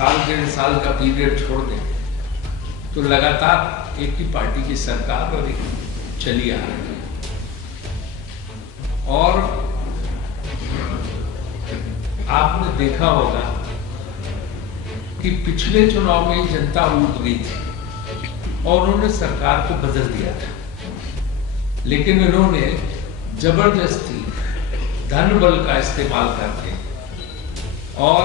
साल 1.5 साल का पीरियड छोड़ दें तो लगातार एक ही पार्टी की सरकार और एक चली आ रही है। और आपने देखा होगा कि पिछले चुनाव में जनता उठ गई थी और उन्होंने सरकार को बदल दिया था, लेकिन इन्होंने जबरदस्ती धन बल का इस्तेमाल करके और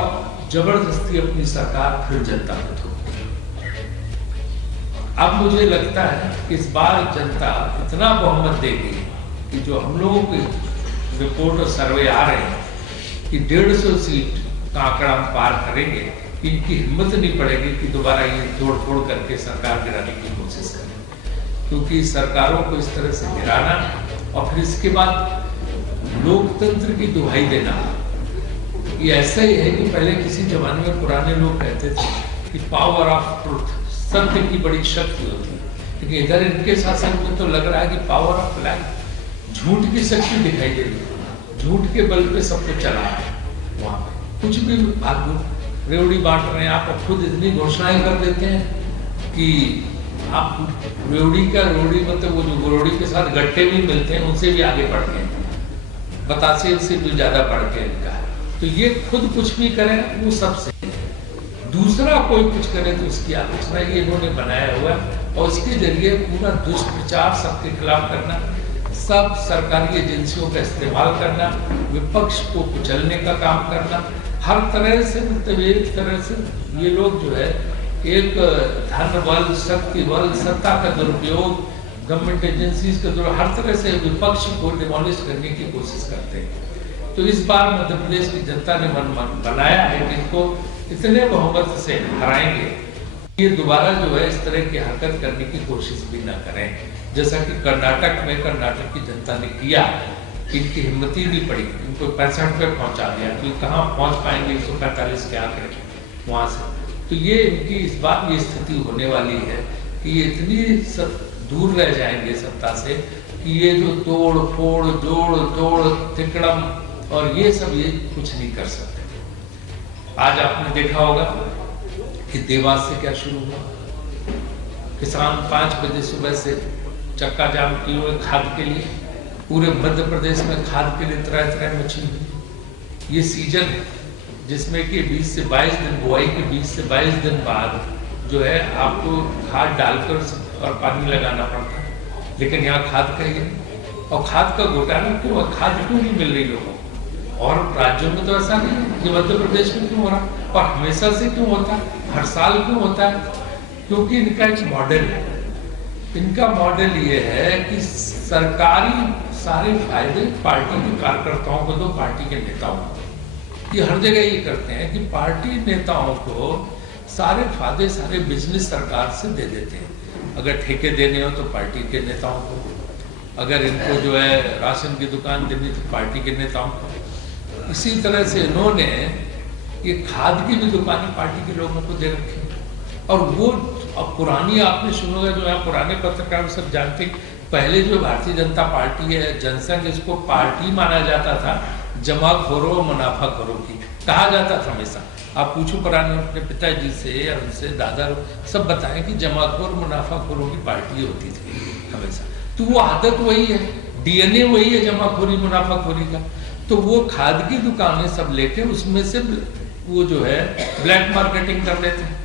जबरदस्ती अपनी सरकार फिर जनता में थोप दी। अब मुझे लगता है कि इस बार जनता इतना बहुमत देगी कि जो हम लोगों की रिपोर्ट और सर्वे आ रहे हैं कि 150 सीट का आंकड़ा हम पार करेंगे, कि इनकी हिम्मत नहीं पड़ेगी कि दोबारा ये तोड़ फोड़ करके सरकार गिराने की कोशिश करें, क्योंकि सरकारों को इस तरह से गिराना और फिर इसके बाद लोकतंत्र की दुहाई देना, ये ऐसा ही है कि पहले किसी जमाने में पुराने लोग कहते थे कि पावर ऑफ ट्रुथ, सत्य की बड़ी शक्ति होती है, लेकिन इधर इनके शासन में तो लग रहा है कि पावर ऑफ लाइफ, झूठ की शक्ति दिखाई दे रही है, झूठ के बल पे सब कुछ चला है। वहां पे कुछ भी भागो रेवड़ी बांट रहे हैं, आप खुद इतनी घोषणाएं कर देते हैं कि आप रेवड़ी मतलब वो जो रेवड़ी के साथ गट्टे भी मिलते हैं उनसे भी आगे बढ़ गए, बतासे से भी ज्यादा बढ़ के इनका है। तो ये खुद कुछ भी करें वो सबसे, दूसरा कोई कुछ करे तो उसकी आलोचना ये इन्होंने बनाया हुआ है और इसके जरिए पूरा दुष्प्रचार सबके खिलाफ करना, सब सरकारी एजेंसियों का इस्तेमाल करना, विपक्ष को कुचलने का काम करना, हर तरह से, मतलब एक तरह से ये लोग जो है एक धन बल, शक्ति बल, सत्ता का दुरुपयोग, गवर्नमेंट एजेंसीज का दुरुपयोग, हर तरह से विपक्ष को डिमोलिश करने की कोशिश करते हैं। तो इस बार मध्य प्रदेश की जनता ने मन बनाया है कि इनको इतने बहुमत से हराएंगे, ये दोबारा जो है इस तरह की हरकत करने की कोशिश भी ना करें, जैसा कि कर्नाटक में कर्नाटक की जनता ने किया। इनकी हिम्मत ही नहीं पड़ी, इनको 65 पे पहुंचा दिया, तो कहाँ पहुंच पाएंगे 145 के आंकड़े वहां से। तो ये इनकी इस बार ये स्थिति होने वाली है कि ये इतनी दूर रह जाएंगे सत्ता से कि ये जो तोड़ फोड़ जोड़ तोड़ तिकड़म और ये सब ये कुछ नहीं कर सकते। आज आपने देखा होगा कि देवास से क्या शुरू हुआ, किसान 5 बजे सुबह से चक्का जाम किए हुए खाद के लिए, पूरे मध्य प्रदेश में खाद के लिए तरह मची हुई। ये सीजन है जिसमें कि 20 से 22 दिन, बुआई के 20 से 22 दिन बाद जो है आपको खाद डालकर और पानी लगाना पड़ता है, लेकिन यहाँ खाद का ही और खाद का घोटाला क्यों, खाद क्यों नहीं मिल रही लोगों को? और राज्यों में तो ऐसा नहीं है, ये मध्य प्रदेश में क्यों हो रहा और हमेशा से क्यों होता है, हर साल क्यों होता है? क्योंकि इनका एक मॉडल है। इनका मॉडल ये है कि सरकारी सारे फायदे पार्टी के कार्यकर्ताओं को दो, पार्टी के नेताओं को। ये हर जगह ये करते हैं कि पार्टी नेताओं को सारे फायदे, सारे बिजनेस सरकार से दे देते हैं। अगर ठेके देने हो तो पार्टी के नेताओं को, अगर इनको जो है राशन की दुकान देनी तो पार्टी के नेताओं को। इसी तरह से इन्होंने ये खाद की भी दुकानें पार्टी के लोगों को दे रखी। और वो अब पुरानी आपने सुनोगे, जो है पुराने पत्रकार सब जानते, पहले जो भारतीय जनता पार्टी है, जनसंघ, इसको पार्टी माना जाता था जमाखोरों मुनाफाखोरों की, कहा जाता था हमेशा। आप पूछो पुराने अपने पिताजी से या उनसे दादा, सब बताएं कि जमाखोर मुनाफाखोरों की पार्टी होती थी हमेशा। तो वो आदत वही है, डीएनए वही है जमाखोरी मुनाफाखोरी का। तो वो खाद की दुकानें सब लेके उसमें से वो जो है ब्लैक मार्केटिंग कर लेते हैं,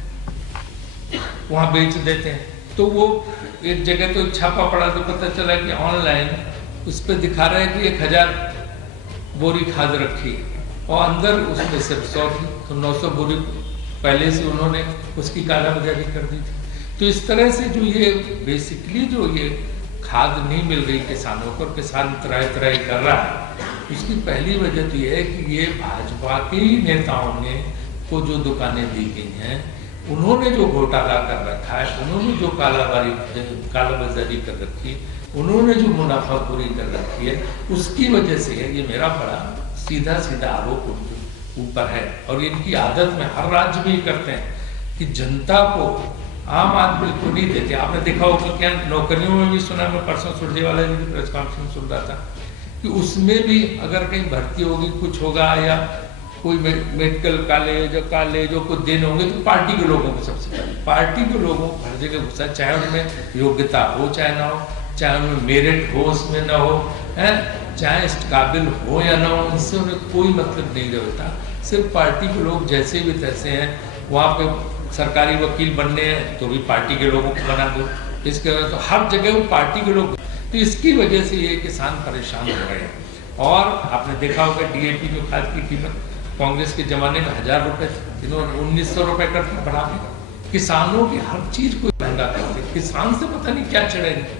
वहां बेच देते हैं। तो वो एक जगह तो छापा पड़ा तो पता चला कि ऑनलाइन उस पर दिखा रहा है कि 1000 बोरी खाद रखी और अंदर उसमें सिर्फ 100 थी, तो 900 बोरी पहले से उन्होंने उसकी कालाबाजारी कर दी थी। तो इस तरह से जो ये बेसिकली जो ये खाद नहीं मिल रही किसानों को, किसान त्राही कर रहा है, उसकी पहली वजह तो ये है कि ये भाजपा के ही नेताओं ने को जो दुकानें दी गई हैं, उन्होंने जो घोटाला कर रखा है, उन्होंने जो कालाबाजारी कर रखी, उन्होंने जो मुनाफाखोरी कर रखी है, उसकी वजह से है। ये मेरा बड़ा सीधा आरोप उनके ऊपर है। और इनकी आदत में हर राज्य में ही करते हैं कि जनता को, आम आदमी को नहीं देते। आपने देखा हो कि क्या नौकरियों में भी सुना, मैं परसों सुरजेवाला जी की प्रेस कॉन्फ्रेंस सुन रहा था कि उसमें भी अगर कहीं भर्ती होगी, कुछ होगा या कोई मेडिकल कॉलेज और कुछ देने होंगे तो पार्टी के लोगों को सबसे पहले, पार्टी के लोगों को हर जगह घुसा, चाहे उनमें योग्यता हो चाहे ना हो, चाहे उनमें मेरिट हो उसमें ना हो, है चाहे काबिल हो या ना हो, उससे उन्हें कोई मतलब नहीं रहता। सिर्फ पार्टी के लोग जैसे भी तैसे हैं, वहाँ पे सरकारी वकील बनने हैं तो भी पार्टी के लोगों को बना दो, इसके तो हर जगह वो पार्टी के लोग, तो इसकी वजह से ये किसान परेशान हो रहे हैं। और आपने देखा होगा डीएपी जो खाद की कीमत कांग्रेस के जमाने में 1000 रुपए थी, इन्होंने 1900 रुपए करके बढ़ा दिया। किसानों की हर चीज को महंगा करते, किसान से पता नहीं क्या चढ़ेंगे।